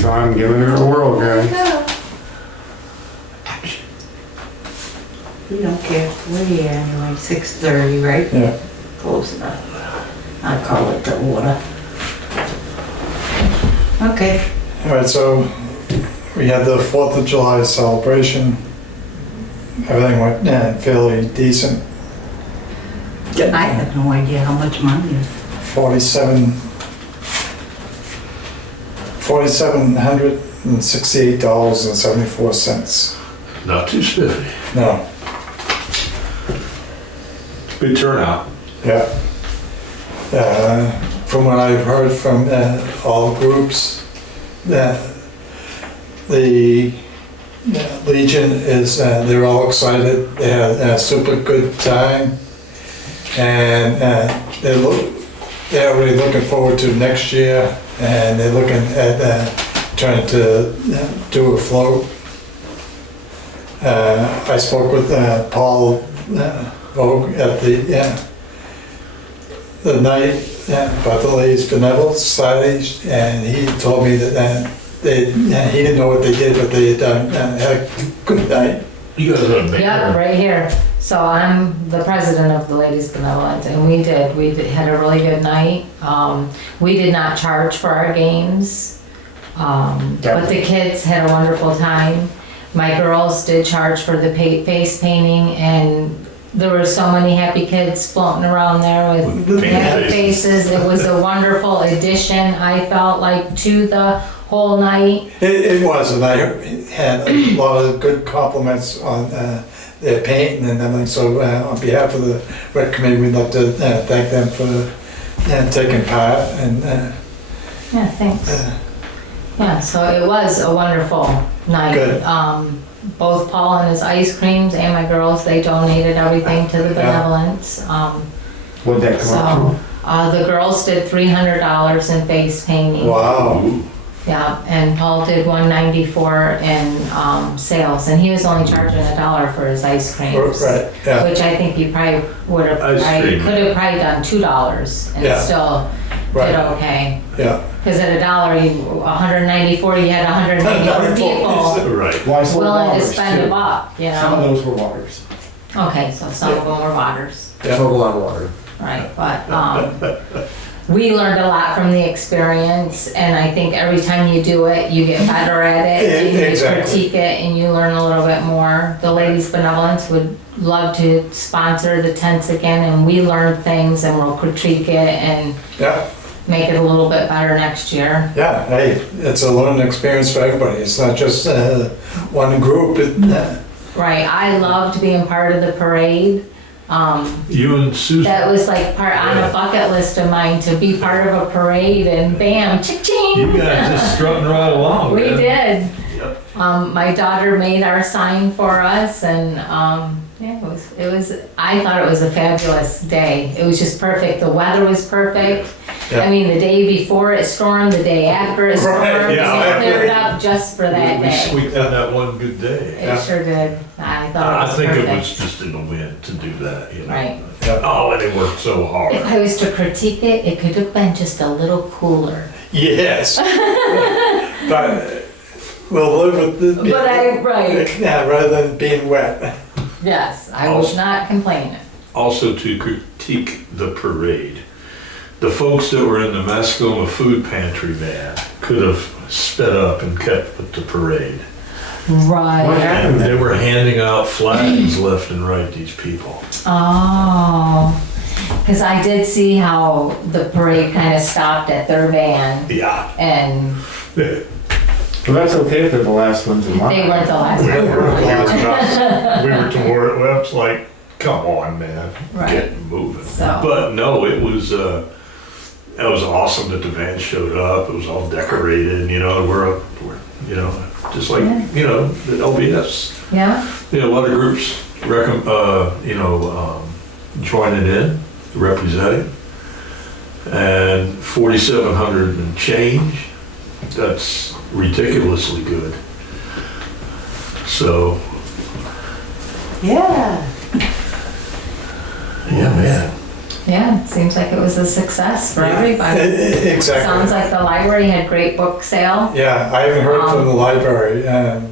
So I'm giving her a whirl, guys. We don't care. We're here anyway, 6:30, right? Yeah. Close enough. I call it the water. Okay. All right, so we had the 4th of July celebration. Everything went fairly decent. I have no idea how much money is. $4,768.74. Not too spiffy. No, Good turnout. yeah. From what I've heard from all groups, that the Legion is, they're all excited. They had a super good time. And they're really looking forward to next year, and they're looking at trying to do a float. I spoke with Paul Vogue at the night about the Ladies Benevolent Society, and he told me that he didn't know what they did, but they had a good night. You guys are amazing. Yeah, right here. So I'm the president of the Ladies Benevolent, and we had a really good night. We did not charge for our games, but the kids had a wonderful time. My girls did charge for the face painting, and there were so many happy kids floating around there with happy faces. It was a wonderful addition, I felt like, to the whole night. It was, and I had a lot of good compliments on their painting and everything. So on behalf of the rec committee, we'd like to thank them for taking part. And Yeah, thanks. Yeah, so it was a wonderful night. Good. Both Paul and his ice creams and my girls, they donated everything to the benevolence. What'd that come up So the girls did $300 in face painting. wow, Yeah, and Paul did $194 in sales, and he was only charging $1 for his ice creams. right, yeah, Which I think he probably would have, Ice cream. could have probably done $2 and Yeah. still did right, okay. yeah. Because at $1, 194, you had 194 people Right. to? Well, I sold willing to waters, spend too. a buck, you Some of know? those were waters. Okay, so some of them were waters, Yeah. Sold a lot of water. right? But we learned a lot from the experience, and I think every time you do it, you get better at it, and you Exactly. critique it, and you learn a little bit more. The Ladies Benevolence would love to sponsor the tents again, and we learn things, and we'll critique it and Yeah, make it a little bit better next year. yeah, hey, it's a learning experience for everybody. It's not just one group. Right, I loved being part of the parade. You and Susan. That was like part on a bucket list of mine, to be part of a parade, and bam, cha-ching! You guys just strutting right along. We man. did. Yep. My daughter made our sign for us, and yeah, it was. I thought it was a fabulous day. It was just perfect. The weather was perfect. Yeah. I mean, the day before it stormed, the day after it stormed, Right, yeah. it cleared up just for that We day. squeaked out that one good day. It sure did. I thought it I was think perfect. it was just in the wind to do that, you know. Right. Yeah. Oh, and they worked so hard. If I was to critique it, it could have been just a little cooler. Yes. But we'll live with the. But right. Yeah, rather than being wet. Yes, I was not complaining. Also to critique the parade. The folks that were in the Mascoma food pantry van could have sped up and kept with the parade. Right. And they were handing out flags left and right, these people. Oh, because I did see how the parade kind of stopped at their van, Yeah. and Well, that's okay if they're the last ones in line. they weren't the last We one. were toward, well, it's like, come on, man, Right. get moving. So- But no, it was awesome that the van showed up. It was all decorated, you know, we're you know, just like, Yeah. you know, the LBS. Yeah, You know, a lot of groups joining in, representing. And 4,700 and change, that's ridiculously good. So, Yeah. yeah, man. Yeah, seems like it was a success for everybody. Sounds Exactly. like the library had great book sale. Yeah, I haven't heard from the library,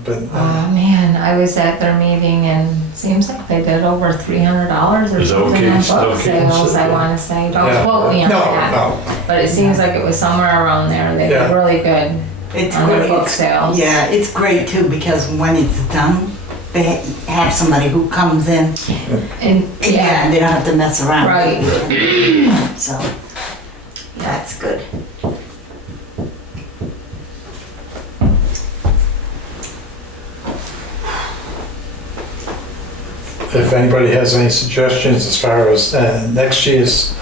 but Oh man, I was at their meeting and seems like they did over $300 or Is that something okay? on Is that book okay to sales, say? I wanna say. Yeah. Don't quote me on No, that. no. But it seems like it was somewhere around there. They Yeah. did really good It's on their great. book sales. Yeah, it's great too, because when it's done, they have somebody who comes in, And, yeah, and they don't have to mess around. Right. So, that's good. if anybody has any suggestions as far as next year's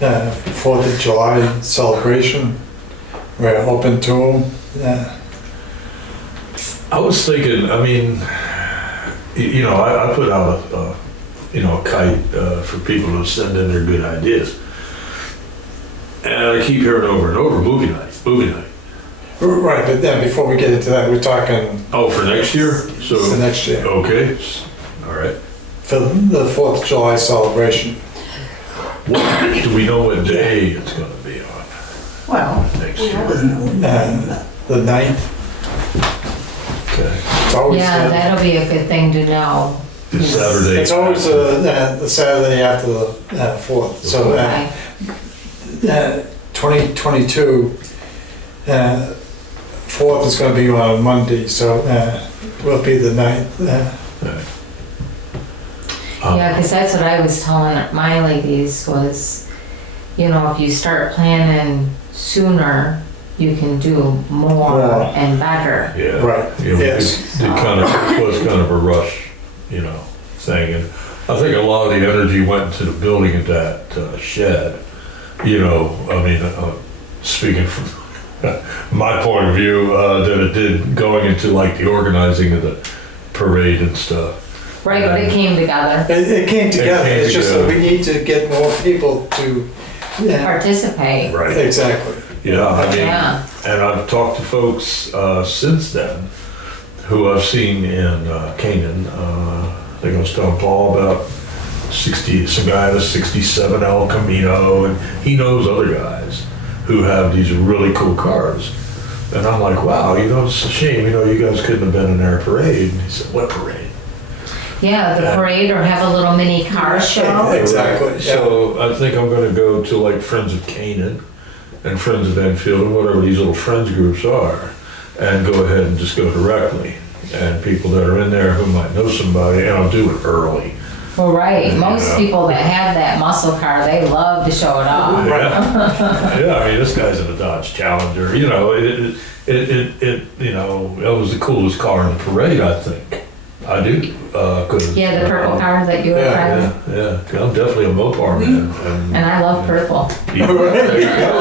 4th of July celebration, we're open to them. I was thinking, I mean, you know, I put out a kite for people to send in their good ideas. And I keep hearing over and over, movie night. Right, but then before we get into that, we're talking Oh, for next year? the So, next year, okay, all right. for the 4th of July celebration. Do we know what day it's gonna be on Well, next we year? always know. The 9th, Okay. it's always, Yeah, that'll be a good thing to know. It's Saturday. it's always the Saturday after the 4th, so Okay. 2022, 4th is gonna be on a Monday, so will be the 9th. Yeah, because that's what I was telling my ladies was, you know, if you start planning sooner, you can do more More. and better. Yeah. Right, You know, yes. it was kind of a rush, you know, thing. And I think a lot of the energy went into the building of that shed. You know, I mean, speaking from my point of view, than it did going into like the organizing of the parade and stuff. Right, but it came together. It came together, came it's just that we together. need to get more people to, yeah, Participate. Right. exactly. Yeah, I mean, Yeah. and I've talked to folks since then who I've seen in Canaan. I think I was telling Paul about some guy had a 67 El Camino, and he knows other guys who have these really cool cars. And I'm like, wow, you know, it's a shame, you know, you guys couldn't have been in our parade. And he said, what parade? Yeah, the parade or have a little mini car show. Exactly, yeah. So I think I'm gonna go to like Friends of Canaan and Friends of Enfield and whatever these little friends groups are, and go ahead and just go directly. And people that are in there who might know somebody, and I'll do it early. Well, right, most Yeah. people that have that muscle car, they love to show it off. Yeah, I mean, this guy's in a Dodge Challenger, you know, you know, that was the coolest car in the parade, I think. I do, 'cause. Yeah, the purple car that you were Yeah, driving. Yeah, yeah, I'm definitely a Mopar man. And I love purple. Yeah, there you go,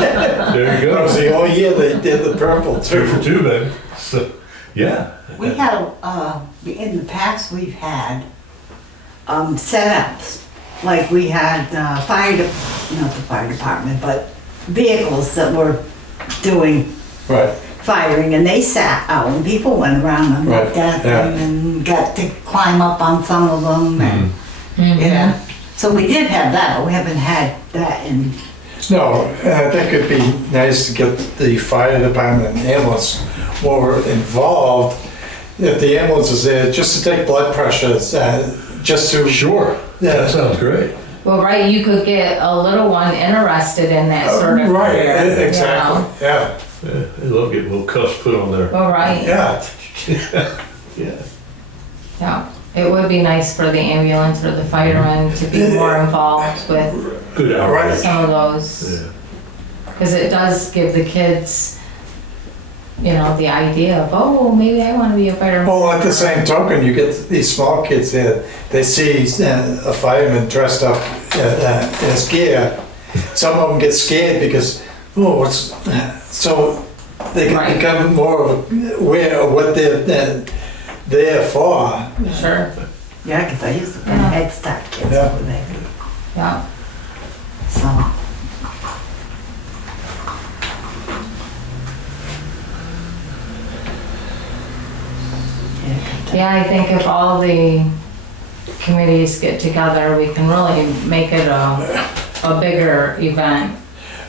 there you That was go. the only year they did the purple Two for too. two then, so, yeah. We had, in the past, we've had, setups. Like we had, not the fire department, but vehicles that were doing Right, firing, and they sat out, and people went around and looked Right, at yeah. them and got to climb up on some of them, and, Mhm. yeah. So we did have that, but we haven't had that in, no, I think it'd be nice to get the fire department and ambulance more involved. If the ambulance is there, just to take blood pressures, just to. Sure, Yeah. that sounds great. Well, right, you could get a little one interested in that sort of Right, career, you exactly, know? yeah, Yeah, they love getting little cuffs put on there. Well, right, yeah. Yeah. yeah. It would be nice for the ambulance or the firemen to be more involved with Good outreach. some of those. Yeah. Because it does give the kids, you know, the idea of, oh, maybe I want to be a fireman. Well, at the same token, you get these small kids there, they see a fireman dressed up in his gear. Some of them get scared because, oh, what's, so they can Right. become more aware of what they're there for. Sure, yeah, because I used to bring Yeah. Head Start kids Yeah. over there, yeah. so. Yeah, I think if all the committees get together, we can really make it a a bigger event.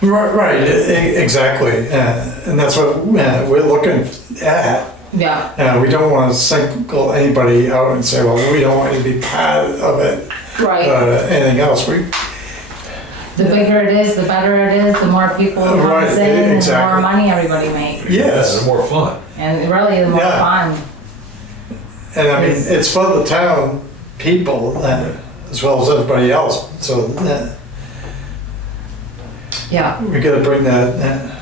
Right, exactly. And that's what we're looking at. Yeah, We don't want to single anybody out and say, well, we don't want you to be part of it. right. Anything else, The bigger it is, the better it is, the more people it Right, comes in, and the more exactly. money everybody makes. Yes. Yeah, more fun. And really, the more Yeah. fun. And I mean, it's for the town people as well as everybody else. So Yeah, we got to bring that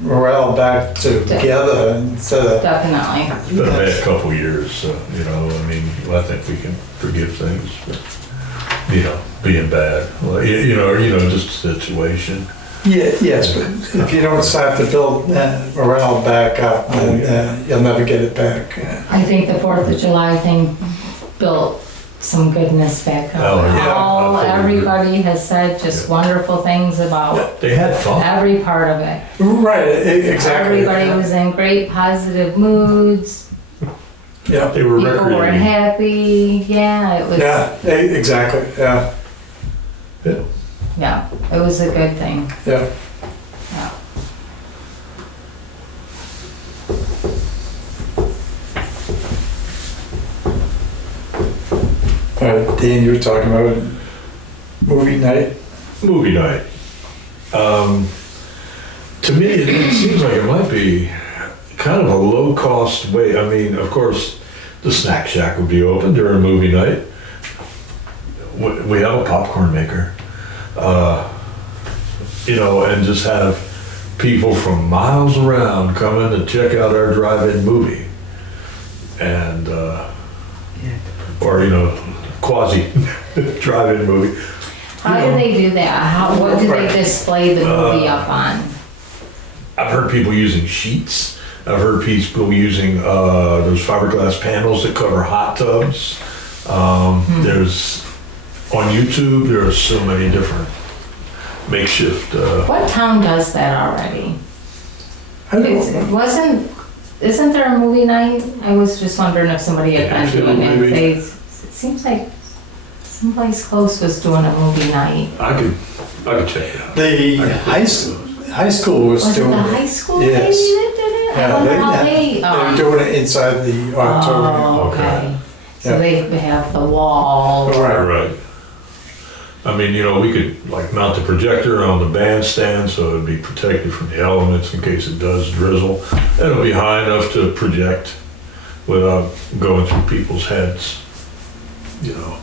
morale back together instead of, definitely. It's been a bad couple years, so, you know, I mean, I think we can forgive things, but, you know, being bad, well, you know, just a situation. yes, but if you don't start to build morale back up, then you'll never get it back. I think the 4th of July thing built some goodness back up. Oh, yeah. All, I totally agree. everybody has said just wonderful things about They had fun. every part of it. Right, exactly. Everybody was in great positive moods. Yeah, They were People were recreating. happy. Yeah, it was. yeah, exactly, yeah, Yeah, it was a good thing. yeah. Yeah. Dan, you were talking about movie night? Movie night. To me, it seems like it might be kind of a low-cost way. I mean, of course, the snack shack would be open during movie night. We have a popcorn maker, you know, and just have people from miles around come in and check out our drive-in movie. And, or, you know, quasi drive-in movie. How do they do that? What do they display the movie up on? I've heard people using sheets. I've heard people using those fiberglass panels that cover hot tubs. There's on YouTube. There are so many different makeshift. What town does that already? I don't Isn't there a movie night? I was just wondering if somebody had Yeah, been doing it. maybe. It seems like someplace close was doing a movie night. I could check it out. The high school was Was it doing the it. high school maybe that Yes. did it? I Yeah, wonder how they. they were doing it inside the auditorium. Oh, okay. So Yeah. they have the wall. Right. Right. I mean, you know, we could like mount the projector on the bandstand so it'd be protected from the elements in case it does drizzle. And it'll be high enough to project without going through people's heads, you know.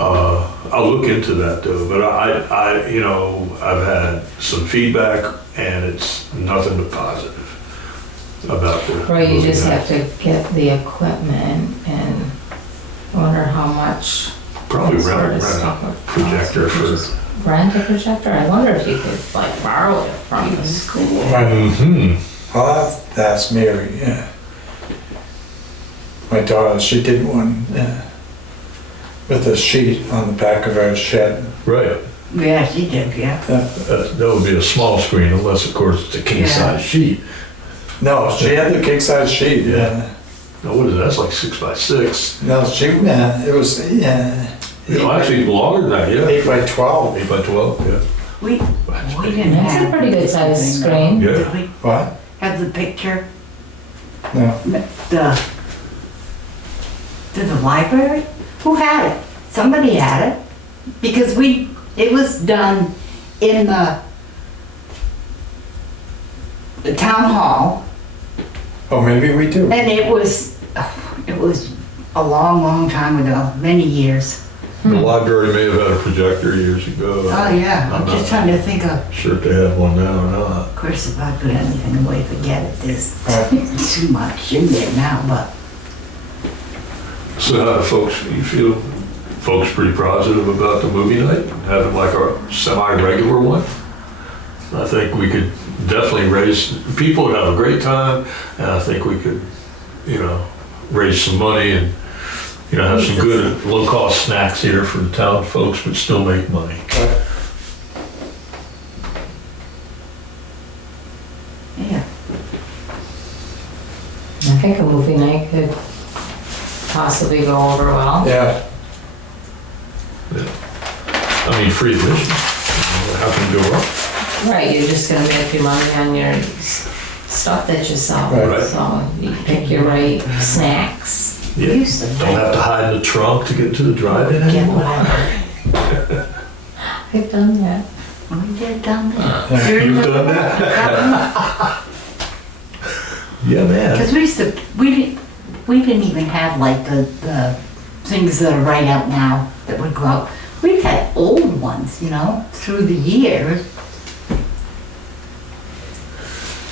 I'll look into that though, but you know, I've had some feedback and it's nothing but positive about the. Right, you movie just night. have to get the equipment and I wonder how much. Probably sort rent of a stuff would projector cost. for. Just rent a projector? I wonder if you could like borrow it from the school. Mm-hmm. I'll have to ask Mary, yeah. My daughter, she did one with a sheet on the back of her shed. Right. Yeah, she did, yeah. That would be a small screen unless, of course, it's a king-size sheet. No, she had the king size sheet, Yeah. yeah. Now, what is that? That's like 6x6. No, it was, You know, actually longer than that, yeah. 8 by 12. 8x12, yeah. We didn't That's a have. pretty good sized anything, screen. though. Yeah. Did we What? have the picture? No. To the library? Who had it? Somebody had it. Because it was done in the town hall, Oh, maybe we do. and it was a long, long time ago, many years. The library may have had a projector years ago. Oh, yeah, I'm I'm just not trying to think of sure if they have one now or not. Of course, if I put anything away, forget it, there's Right. too much in there now, but So how do folks, you feel folks pretty positive about the movie night? Having like a semi-regular one? I think we could definitely people would have a great time, and I think we could, you know, raise some money and, you know, have some good low-cost snacks here for the town folks, but still make money. yeah. I think a movie night could possibly go over well. Yeah. I mean, free admission. how can you go wrong? Right, you're just gonna make your money on your stuff that you sell. Right. So you pick your right snacks. Yeah. Used to Don't have to hide in the trunk to get to the drive-in get anymore. whatever. I've done that. We did down there. Yeah. You've done that? Yeah, man. Because we didn't even have like the things that are right out now that would go out. We've had old ones, you know, through the years.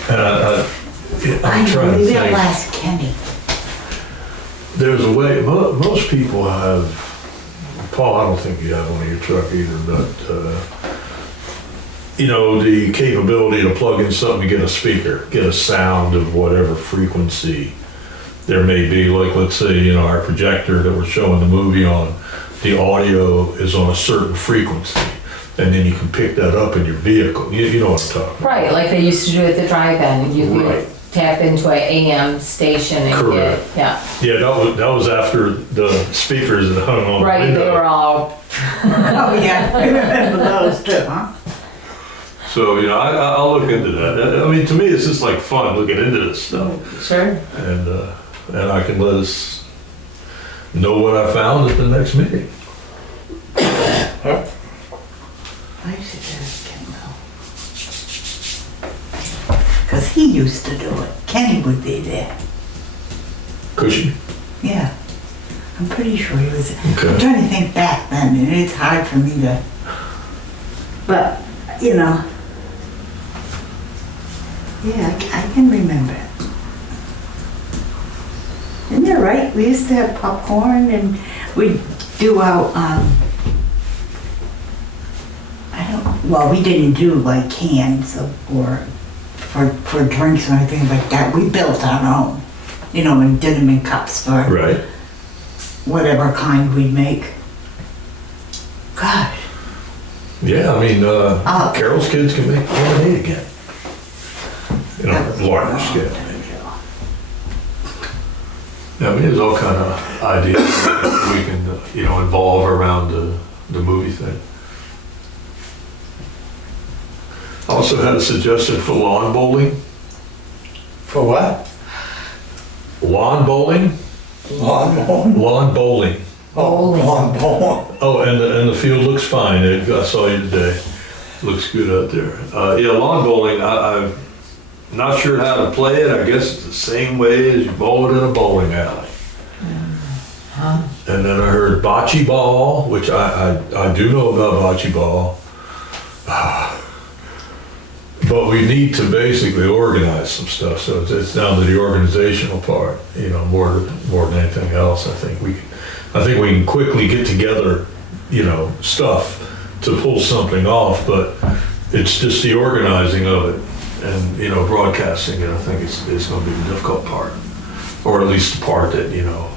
And I'm I trying to believe it'll think. last Kenny. There's a way, most people have, Paul, I don't think you have one in your truck either, but, you know, the capability to plug in something to get a speaker, get a sound of whatever frequency there may be. Like, let's say, you know, our projector that we're showing the movie on, the audio is on a certain frequency, and then you can pick that up in your vehicle. You know what I'm talking about. Right, like they used to do at the drive-in. You Right. could tap into an AM station and Correct. get, yeah. Yeah, that was after the speakers that hung on the Right, window. they were all, Oh, yeah, I remember those too, huh? So, you know, I'll look into that. I mean, to me, it's just like fun looking into this stuff. sure. And I can let us know what I found at the next meeting. I should ask Kenny though. Because he used to do it. Kenny would be there. Cushy? Yeah. I'm pretty sure he was. I'm Okay. trying to think back then, and it's hard for me to. But, you know. Yeah, I can remember it. Isn't that right? We used to have popcorn and we'd do out, well, we didn't do like cans or for drinks or anything like that. We built our own, you know, and did them in cups for Right. whatever kind we'd make. Gosh. Yeah, I mean, Carol's kids can make lemonade again. You know, larger scale. Yeah, I mean, there's all kind of ideas that we can, you know, involve around the movie thing. I also had a suggestion for lawn bowling. For what? Lawn bowling? Lawn mowing? Lawn bowling. Oh, lawn mowing. Oh, and the field looks fine. I saw you today. Looks good out there. Yeah, lawn bowling, I'm not sure how to play it. I guess it's the same way as you bowl it in a bowling alley. And then I heard bocce ball, which I do know about bocce ball. But we need to basically organize some stuff, so it's down to the organizational part, you know, more than anything else. I think we can quickly get together, you know, stuff to pull something off, but it's just the organizing of it and, you know, broadcasting it. I think is going to be the difficult part, or at least the part that, you know,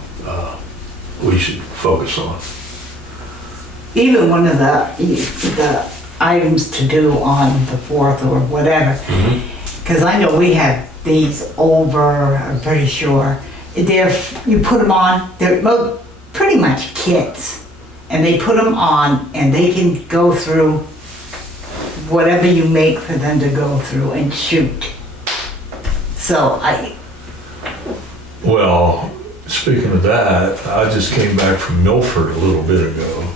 we should focus on. Even one of the items to do on the 4th or whatever, because I know we have these over, I'm pretty sure, you put them on, they're pretty much kits, and they put them on and they can go through whatever you make for them to go through and shoot. So Well, speaking of that, I just came back from Milford a little bit ago,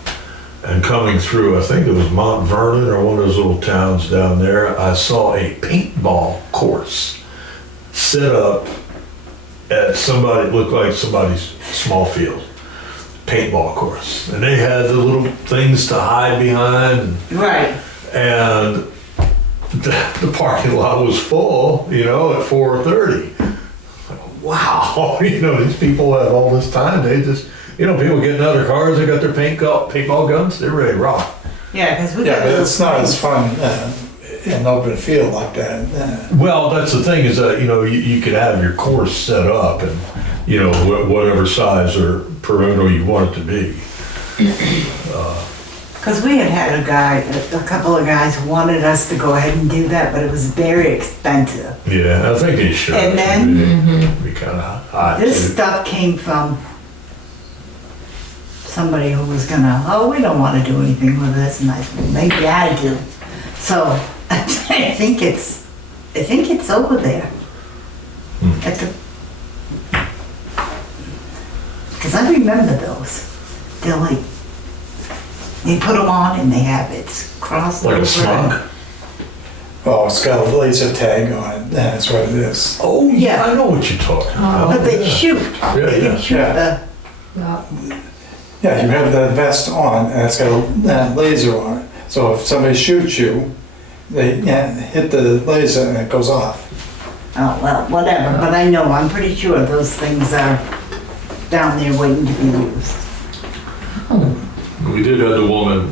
and coming through, I think it was Mount Vernon or one of those little towns down there, I saw a paintball course set up at it looked like somebody's small field. Paintball course. And they had the little things to hide behind. right. And the parking lot was full, you know, at 4:30. Wow, you know, these people have all this time. They just, you know, people get in other cars, they got their paintball guns, they're ready to rock. Yeah, because we Yeah, got but those it's not as fun in an open field like that. Well, that's the thing is that, you know, you could have your course set up and, you know, whatever size or perimeter you want it to be. Because we had a couple of guys who wanted us to go ahead and do that, but it was very expensive. Yeah, I think they should. And then- Be kind of hot This too. stuff came from somebody who was gonna, we don't want to do anything with this, and I said, maybe I do. So I think it's over there. At the, because I remember those. They're like, they put them on and they have it crossed Like over. a smog? Oh, it's got a laser tag on it, that's what it is. Oh, yeah, Yeah. I know what you're talking about. But they Yeah. shoot. They yeah, can shoot yeah. the, Yeah. Yeah, you have that vest on, and it's got a laser on it. So if somebody shoots you, they hit the laser and it goes off. oh, well, whatever, but I know, I'm pretty sure those things are down there waiting to be used. We did have the woman,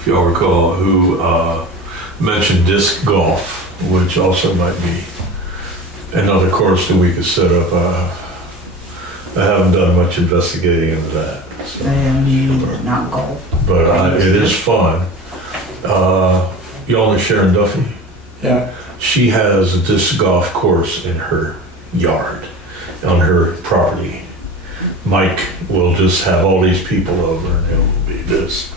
if y'all recall, who mentioned disc golf, which also might be another course that we could set up. I haven't done much investigating into that. So. Not golf. But it is fun. Y'all know Sharon Duffy? Yeah, She has a disc golf course in her yard, on her property. Mike will just have all these people over and it will be this.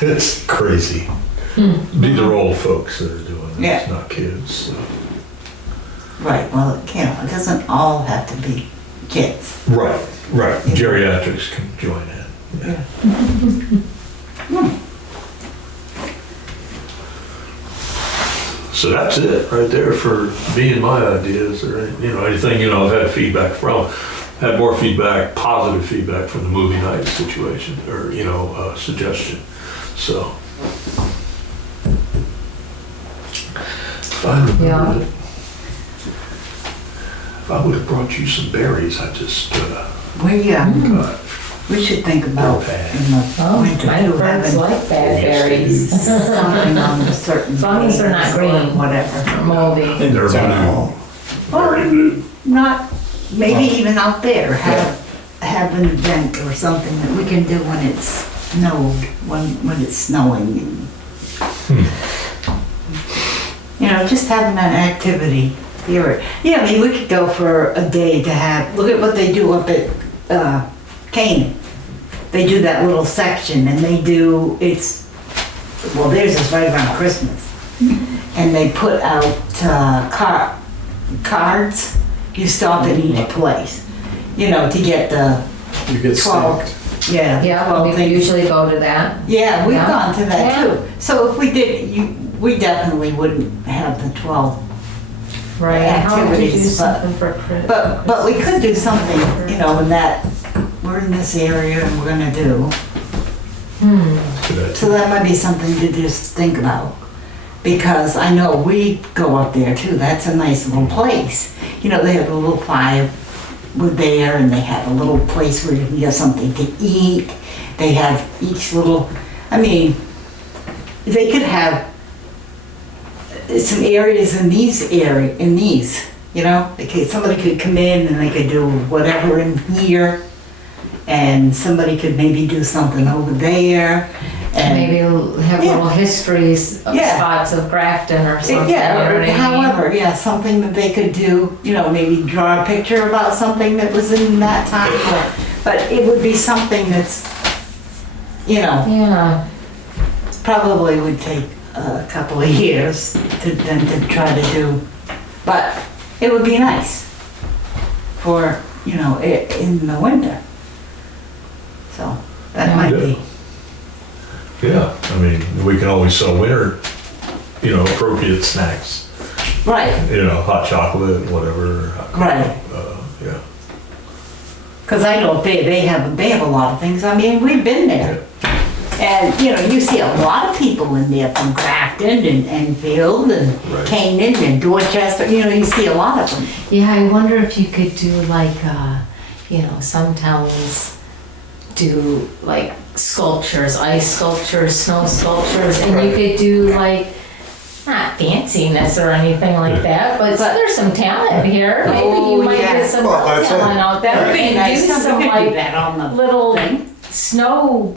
It's crazy. These are old folks that are doing this, Yeah. not kids. So. Right, well, it doesn't all have to be kids. Right. Geriatrics can join in. Yeah. So that's it right there for me and my ideas, or anything I've had feedback from. Had more feedback, positive feedback from the movie night situation, or suggestion. So if I remember Yeah. it, if I would have brought you some berries, I just got. We should think about in the Oh, winter my too, birds having like bad Yes, they berries. something on a certain. As long as they're not days or green. Whatever. Or moldy. in They're the town hall. Well, not, maybe even out there, have an event or something that we can do when it's snowed, when it's snowing. Just having an activity here. Yeah, I mean, we could go for a day to have, look at what they do up at Canaan. They do that little section and they do, theirs is right around Christmas. And they put out cards. You stop at each place, to get the You get 12. stacked. Yeah. Yeah, 12 we things. usually go to that. Yeah, we've Yeah. gone to that Yeah. too. So if we did, we definitely wouldn't have the 12. Right. How would you do Activities, but- something for Christmas? But we could do something, in that we're in this area and we're gonna do. So that might be something to just think about. Because I know we go up there too. That's a nice little place. They have a little fire with there and they have a little place where you can get something to eat. They have each little, they could have some areas in these, somebody could come in and they could do whatever in here. And somebody could maybe do something over there. And Maybe have Yeah. little histories of Yeah. spots of Grafton or something. you know or what I mean? however, something that they could do, maybe draw a picture about something that was in that time. But it would be something that's, Yeah. probably would take a couple of years to try to do. But it would be nice for, in the winter. So that might be. Yeah, we can always sell winter, appropriate snacks. Right, Hot chocolate, whatever. right. Yeah. Because I know they have a lot of things. We've been there. And, you see a lot of people in there from Grafton and Enfield and Right. Canaan and Dorchester. You see a lot of them. Yeah, I wonder if you could do like, some towns do like sculptures, ice sculptures, snow sculptures, and you could do like, not fanciness or anything like that, but there's some talent here. Maybe you might yeah. get some Well, that's talent it. out there. That would We be could nice. do some Somebody could do like that on the little thing. snow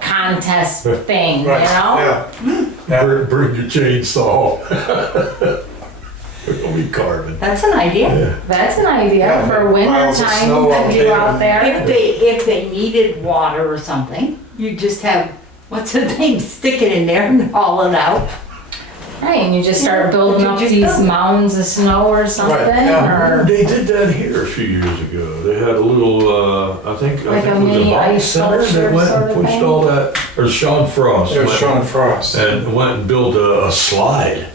contest thing, Right, Yeah. Bring your chainsaw. We'll be carving. That's an idea. Yeah. That's an idea Yeah, for winter piles of time snow to out be there. out there. If they needed water or something, you just have what's the name, stick it in there and haul it out. Right, and you just start building up Just these build it. mounds of snow or something, yeah. or They did that here a few years ago. They had a little, I think Like it a was mini a bike ice center that sculpture went sort and of pushed thing? all that, or Sean Frost. There's went- Sean Frost. And went and built a slide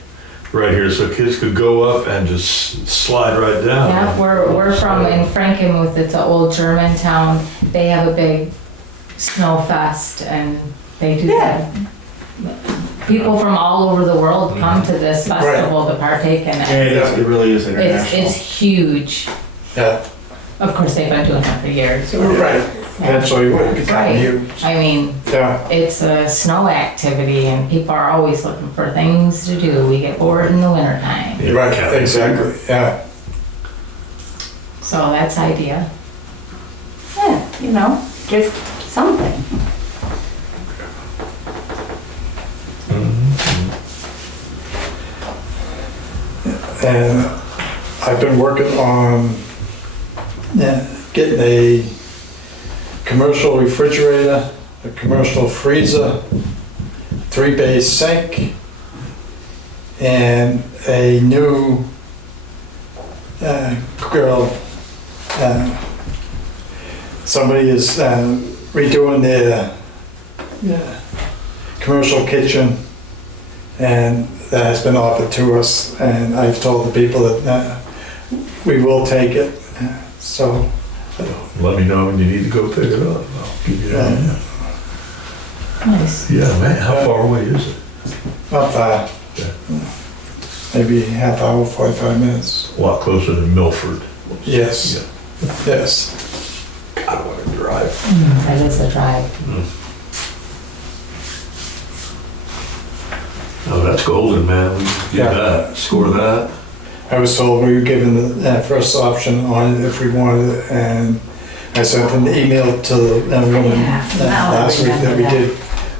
right here so kids could go up and just slide right down. yeah, we're from in Frankenmuth, it's an old German town. They have a big snow fest and they do that. People from all over the world come to this festival to partake in Yeah, it. it really is It's international. huge. Yeah, Of course, they've been doing it for years. right. Eventually it would become Right. huge. I mean, Yeah, it's a snow activity and people are always looking for things to do. We get bored in the wintertime. Yeah, right, cabin exactly, yeah. So that's idea. Yeah, you know, just something. And I've been working on getting a commercial refrigerator, a commercial freezer, 3-bay sink, and a new grill. Somebody is redoing their commercial kitchen, and that has been offered to us, and I've told the people that we will take it. So, Let me know when you need to go pick it up. I'll give you that. Nice. Yeah, man, how far away is it? not far. Maybe half hour, 45 minutes. A lot closer than Milford. Yes, yes. God, I want to drive. That is a drive. Oh, that's golden, man. We can Yeah. do that, score that. I was told we were given the first option on it if we wanted it, and I sent an email to the woman Yeah, now I last week that we remember did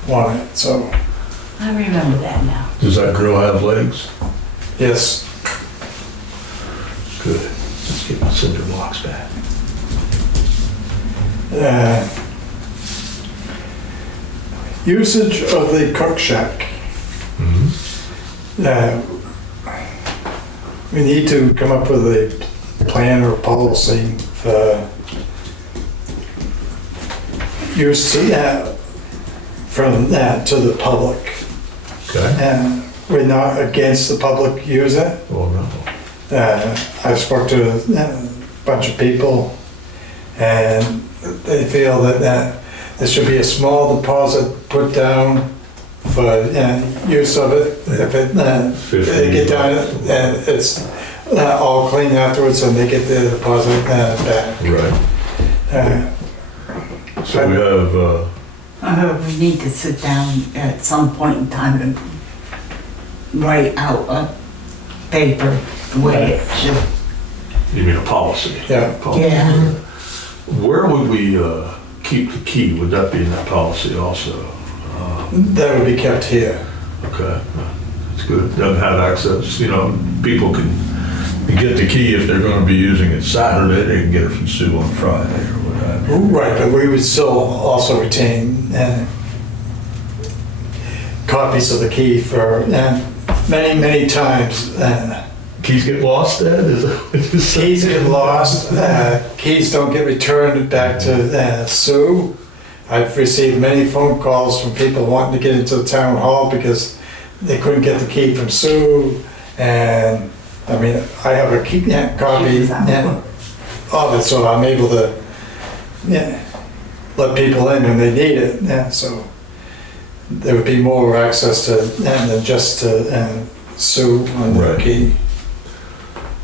want it, so, I remember that now. Does that grill have legs? yes. Good. Let's get my cinder blocks back. Usage of the cook shack. We need to come up with a plan or policy for use to, from that to the public. Okay? And we're not against the public using it. Oh, no. I've spoke to a bunch of people, and they feel that there should be a small deposit put down for use of it. If it, they get done and it's all clean afterwards, and they get their deposit back. Right. So we have, We need to sit down at some point in time and write out a paper the way it should. you mean a policy? Yeah. Policy. Yeah. Where would we keep the key? Would that be in that policy also? That would be kept here. Okay, that's good. Doesn't have access, people can get the key if they're gonna be using it Saturday, they can get it from Sue on Friday or whatever. Right, but we would still also retain copies of the key for many, many times. Keys get lost, Ed? Is that what you're saying? Keys get lost, keys don't get returned back to Sue. I've received many phone calls from people wanting to get into the town hall because they couldn't get the key from Sue. And, I mean, I have a key copy of it, so I'm able to let people in when they need it. So there would be more access to than just to Sue on the Right. key.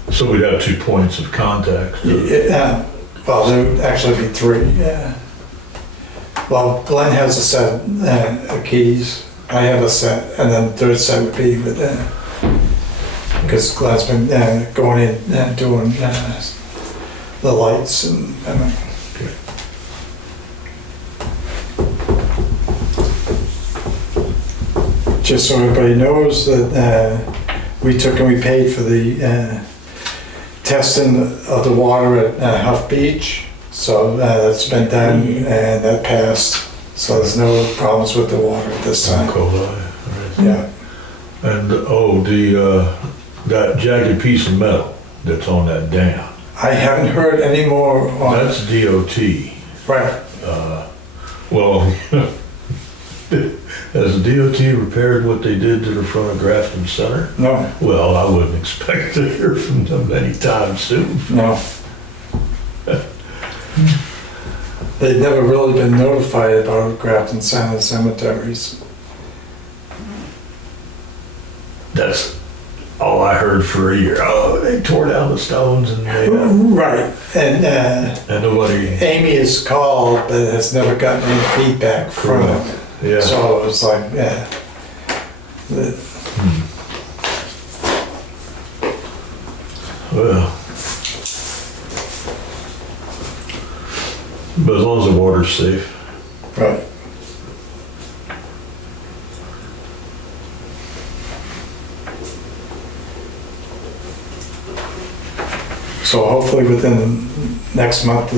So we'd have 2 points of contact. Yeah, well, there would actually be 3, yeah. Well, Glenn has a set of keys, I have a set, and then the third set would be with, because Glenn's been going in, doing the lights and, just so everybody knows that we took and we paid for the testing of the water at Huff Beach. So that's been done and that passed. So there's no problems with the water at this time. Cold eye, right. Yeah, And, that jagged piece of metal that's on that dam, I haven't heard any more on, that's DOT. right, Well, has the DOT repaired what they did to the front of Grafton Center? no, Well, I wouldn't expect to hear from them anytime soon. no. They've never really been notified about Grafton Center cemeteries. That's all I heard for a year. Oh, they tore down the stones and they, Right, and and nobody, Amy has called, but has never gotten any feedback from them. yeah. So it was like, yeah. Well, but as long as the water's safe. Right. So hopefully within next month,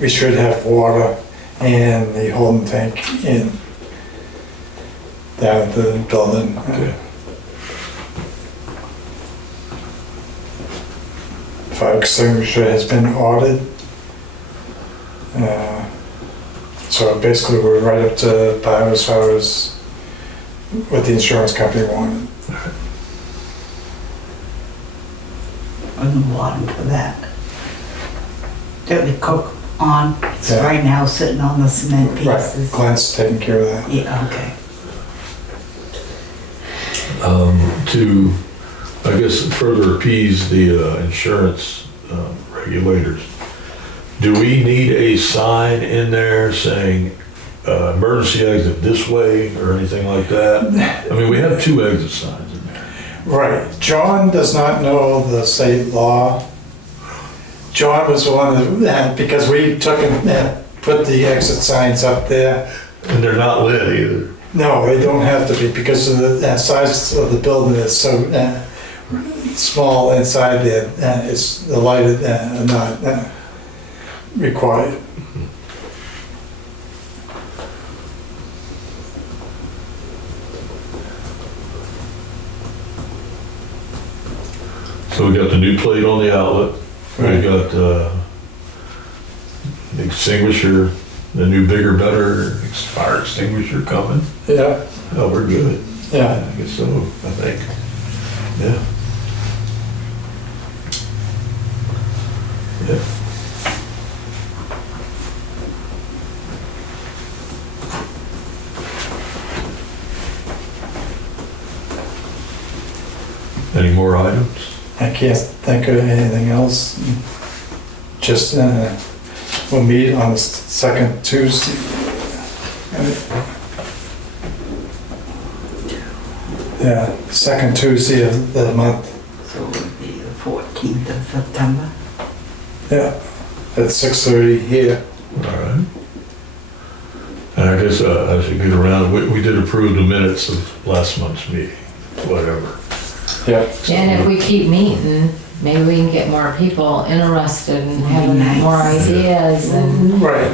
we should have water and the holding tank in down at the building. Okay. Fire extinguisher has been ordered. So basically we're right up to par as far as what the insurance company wanted. On the bottom for that. That we cook on, it's Yeah. right now sitting on the cement pieces. Glenn's taking care of that. Yeah, okay. To, I guess, further appease the insurance regulators, do we need a sign in there saying emergency exit this way or anything like that? I mean, we have 2 exit signs in there. Right, John does not know the state law. John was one that, because we took and put the exit signs up there. And they're not lit either. No, they don't have to be because of the size of the building is so small inside there. It's the light not required. So we got the new plate on the outlet. Right. We got the extinguisher, the new bigger, better fire extinguisher coming. Yeah, Oh, we're good. yeah. I guess so, I think. Yeah. Yeah. Any more items? I can't think of anything else. Just, we'll meet on the second Tuesday. Yeah, second Tuesday of the month. So it would be the 14th of September. Yeah, at 6:30 here. All right. And I guess I should get around, we did approve the minutes of last month's meeting, whatever. Yeah. And if we keep meeting, maybe we can get more people interested in having Nice. more ideas and Right.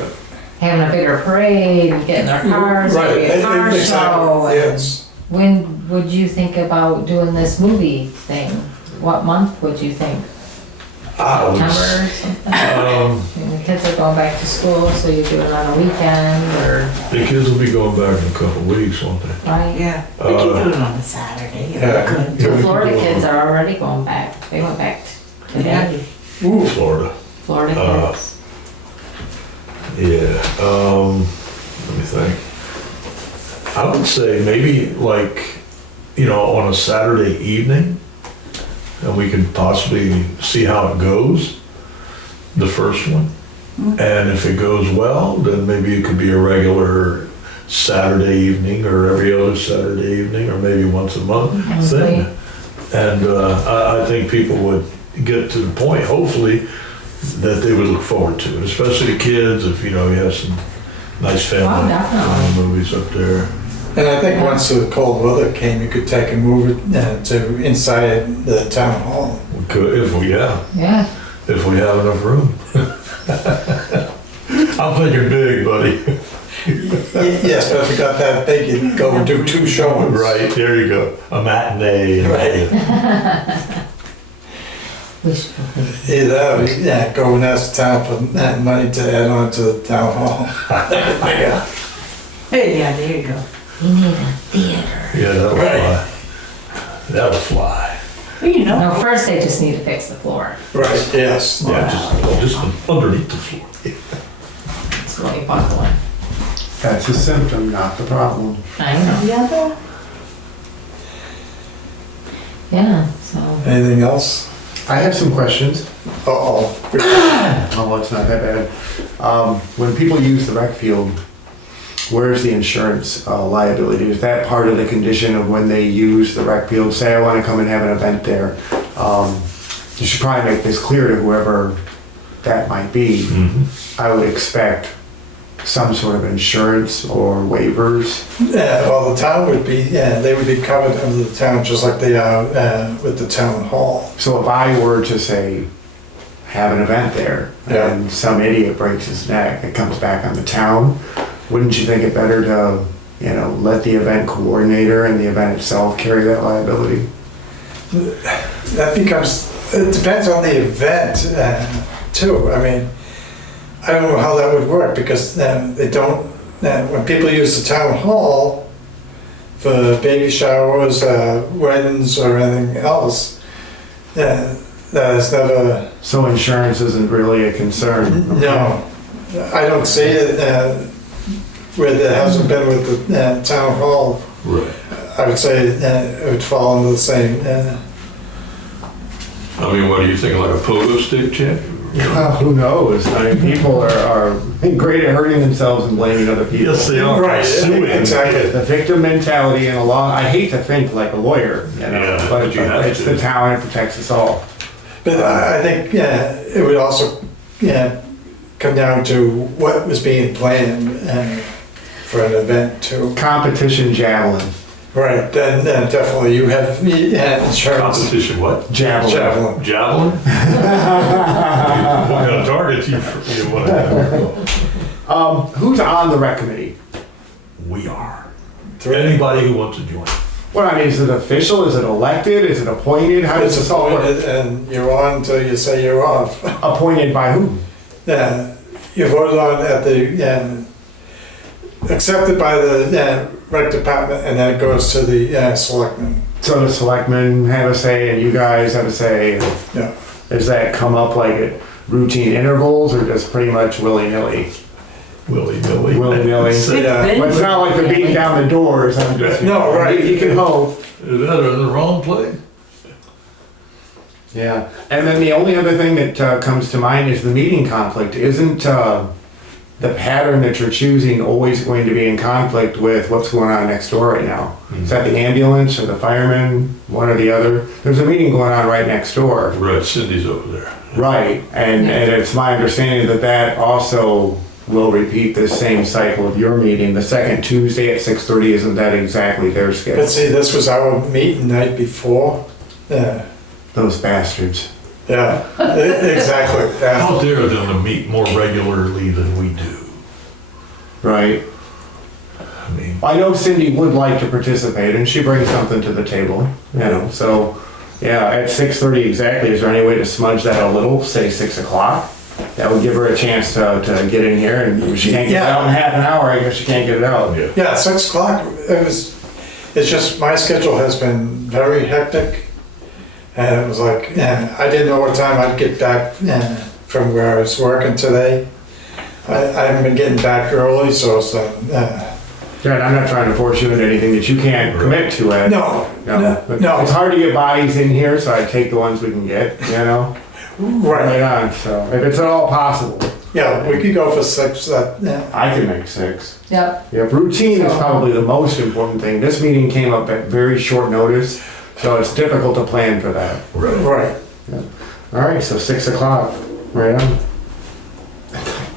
having a bigger parade and getting their cars, Right, maybe a car show. exactly, and- yes. When would you think about doing this movie thing? What month would you think? I September was, or something? And the kids are going back to school, so you do it on a weekend or, the kids will be going back in a couple of weeks, won't they? right? Yeah, we can do it on a Saturday. if we Yeah. could. The Florida kids are already going back. They went back today. Ooh, Florida. Florida kids. Yeah, let me think. I would say maybe like, on a Saturday evening, and we could possibly see how it goes, the first one. And if it goes well, then maybe it could be a regular Saturday evening or every other Saturday evening, or maybe once a month thing. And I think people would get to the point, hopefully, that they would look forward to it, especially the kids, if you have some nice family definitely. movies up there. And I think once the cold weather came, you could take and move it to inside the town hall. We could, if we Yeah. have enough room. I'm thinking big, buddy. Yes, but if you got that big, you'd go and do 2 showings. Right, there you go. A matinee. Right. Wishful thinking. Either that or, yeah, go and ask the town for that money to add on to the town hall. Yeah, Hey, yeah, there you go. You need a theater. that'll Right. fly. That'll fly. Well, you know. No, first they just need to fix the floor. Right, yes. Yeah, just underneath the floor. It's really buckling. That's a symptom, not the problem. I know. Yeah, Yeah, so. Anything else? I have some questions. Uh-oh. Oh, it's not that bad. When people use the rec field, where's the insurance liability? Is that part of the condition of when they use the rec field? Say I want to come and have an event there. You should probably make this clear to whoever that might be. I would expect some sort of insurance or waivers. Yeah, well, the town would be, yeah, they would be covered under the town just like they are with the town hall. So if I were to say, have an event there, Yeah. and some idiot breaks his neck, it comes back on the town, wouldn't you think it better to, let the event coordinator and the event itself carry that liability? That becomes, it depends on the event too. I mean, I don't know how that would work because they don't, when people use the town hall for baby showers, weddings or anything else, that is never, So insurance isn't really a concern? no. I don't see it where there hasn't been with the town hall. Right. I would say it would fall under the same. I mean, what do you think, like a pogo stick, Chip? Who knows? I mean, people are great at hurting themselves and blaming other people. Yes, they are. Right, Suing. exactly. The victim mentality and a law, I hate to think like a lawyer, Yeah, but but you have it's to. the town, it protects us all. But I think it would also come down to what was being planned for an event too. Competition javelin. Right, then definitely you have insurance. Competition what? Javelin. Javelin. Javelin? What kind of targets you want to have? Who's on the rec committee? We are. Anybody who wants to join. What, I mean, is it official? Is it elected? Is it appointed? How does It's this all work? appointed and you're on until you say you're off. Appointed by who? You voted on at the, accepted by the rec department and then it goes to the selectmen. So the selectmen have a say and you guys have a say? Yeah. Does that come up like at routine intervals or just pretty much willy-nilly? Willy-nilly. Willy-nilly. Yeah. Well, it's not like they're beating down the doors. I'm just, No, right. You can hope. Is that in the wrong place? Yeah. And then the only other thing that comes to mind is the meeting conflict. Isn't the pattern that you're choosing always going to be in conflict with what's going on next door right now? Is that the ambulance or the firemen, one or the other? There's a meeting going on right next door. Right, Cindy's over there. Right. And it's my understanding that that also will repeat the same cycle of your meeting. The second Tuesday at 6:30, isn't that exactly their schedule? But see, this was our meeting night before. Yeah, Those bastards. exactly. How dare them to meet more regularly than we do? Right. I mean, I know Cindy would like to participate and she brings something to the table, so, yeah, at 6:30 exactly, is there any way to smudge that a little, say 6 o'clock? That would give her a chance to get in here and if she can't get it out in half an hour, I guess she can't get it out. yeah. Yeah, 6 o'clock, it's just, my schedule has been very hectic. And it was like, I didn't know what time I'd get back from where I was working today. I haven't been getting back early, so it's Dad, I'm not trying to force you into anything that you can't commit to, Ed. no. But it's hard to get bodies in here, so I take the ones we can get, Right, Right on, so if it's at all possible, yeah, we could go for 6, I can make 6. Yep. Yep, routine is So- probably the most important thing. This meeting came up at very short notice, so it's difficult to plan for that. right. All right, so 6 o'clock, right on.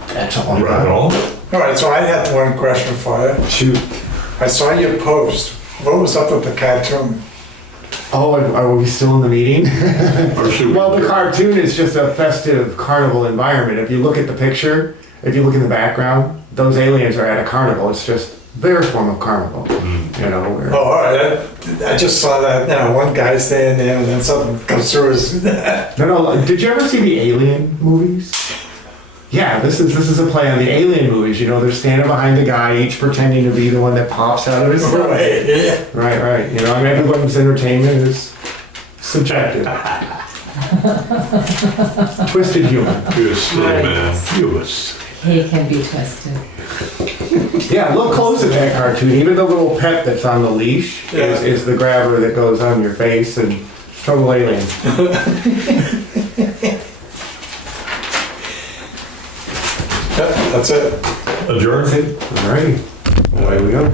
That's all I Right got. on. All right, so I had one question for you. Shoot. I saw your post. What was up with the cartoon? Oh, and are we still in the meeting? Or should we? Well, the cartoon is just a festive carnival environment. If you look at the picture, if you look in the background, those aliens are at a carnival. It's just their form of carnival. You know, where, Oh, all right. I just saw that now. One guy standing there and then something comes through his. no, did you ever see the Alien movies? Yeah, this is a play on the Alien movies. You know, they're standing behind the guy, each pretending to be the one that pops out of his stomach. Right, yeah. Right. You know, I mean, everyone's entertainment is subjective. Twisted humor. You're silly, Right. man. You was. He can be twisted. Yeah, look close at that cartoon. Even the little pet that's on the leash is the grabber that goes on your face and total alien. That's it. Adjourned? All right, away we go.